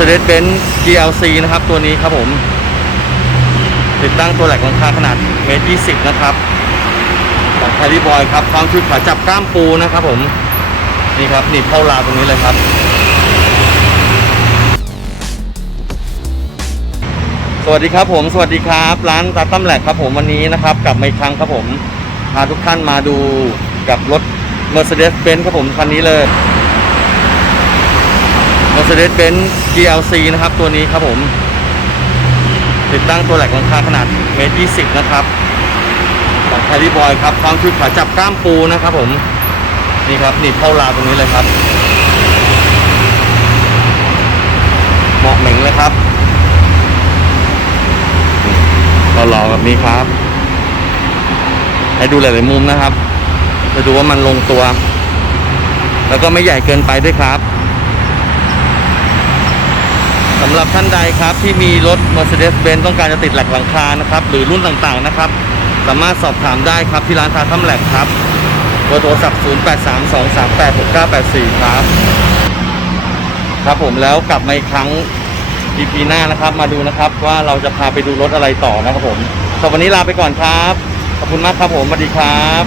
Mercedes-Benz GLC นะครับ ตัวนี้ครับผม ติดตั้งตัวแหลกหลังคาขนาดเมตรยี่สิบนะครับของแคริบอยครับความชุดขาจับกล้ามปูนะครับผม นี่ครับหนีบเข้าราวตรงนี้เลยครับ สวัสดีครับผม สวัสดีครับ ร้านตาตั้มแหลกครับผมวันนี้นะครับ กลับมาอีกครั้งครับผมพาทุกท่านมาดูกับรถ Mercedes-Benz ครับผมคันนี้เลย Mercedes-Benz GLC นะครับ ตัวนี้ครับผม ติดตั้งตัวแหลกหลังคาขนาดเมตรยี่สิบนะครับของแคริบอยครับความชุดขาจับกล้ามปูนะครับผม นี่ครับนีบเข้าราวตรงนี้เลยครับเหมาะเหม่งเลยครับเรารอแบบนี้ครับ ให้ดูหลายๆมุมนะครับจะดูว่ามันลงตัว แล้วก็ไม่ใหญ่เกินไปด้วยครับ สำหรับท่านใดครับที่มีรถ Mercedes-Benz ต้องการจะติดแหลกหลังคานะครับหรือรุ่นต่างๆนะครับ สามารถสอบถามได้ครับที่ร้านทาทัมแหลกครับเบอร์โทรศัพท์ 0832386984 ครับ ครับผมแล้วกลับมาอีกครั้ง EP หน้านะครับ มาดูนะครับว่าเราจะพาไปดูรถอะไรต่อนะครับผมสำหรับวันนี้ลาไปก่อนครับ ขอบคุณมากครับผมสวัสดีครับ